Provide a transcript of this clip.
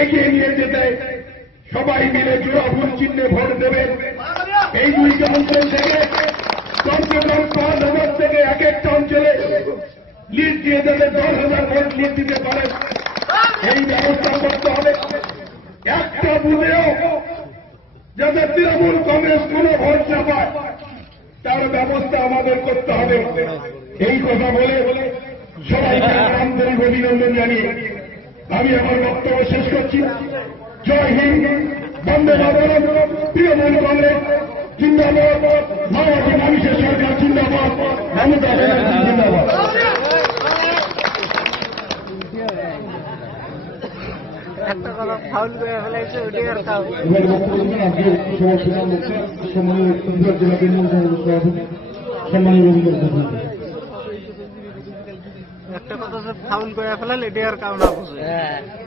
এগিয়ে নিয়ে যেতে সবাই মিলে জোড়া ভুল চিহ্নে ভোট দেবেন। এই দুইটা অঞ্চল থেকে কমসে কম 5,000 থেকে এক একটা অঞ্চলে লিড দিয়ে যাতে 10,000 ভোট লিড দিতে পারেন, এই ব্যবস্থা করতে হবে। একটা বুথেও যাতে তৃণমূল কংগ্রেস কোন ভোট না পায় তার ব্যবস্থা আমাদের করতে হবে। এই কথা বলে সবাইকে আন্তরিক অভিনন্দন জানিয়ে আমি আমার বক্তব্য শেষ করছি। জয় হিন্দ, বন্দে মাতরম, তৃণমূল কংগ্রেস জিন্দাবাদ, মাওবাদী মানুষের সরকার জিন্দাবাদ, মমতা ব্যানার্জি জিন্দাবাদ। একটা কথা ফাউল করে ফেলাইছে, ওটি আর কাউ এবার বক্তব্য দেবেন আজকে সভাপতি হচ্ছে সম্মানীয় কুচবিহার জেলা তৃণমূল সভাপতি সম্মানীয় রবীন্দ্র সভাপতি। একটা কথা ফাউল করে ফেলালে এটি আর কাউ না বুঝে।